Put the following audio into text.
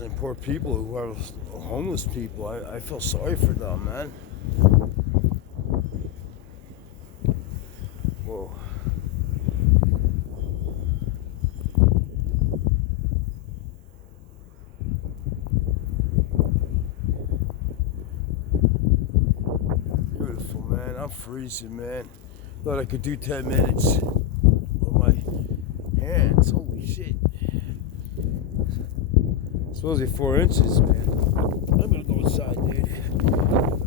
and poor people who are homeless people. I feel sorry for them, man. Whoa. Beautiful, man. I'm freezing, man. Thought I could do 10 minutes. But my hands, holy shit. Supposedly 4 inches, man. I'm gonna go inside, dude.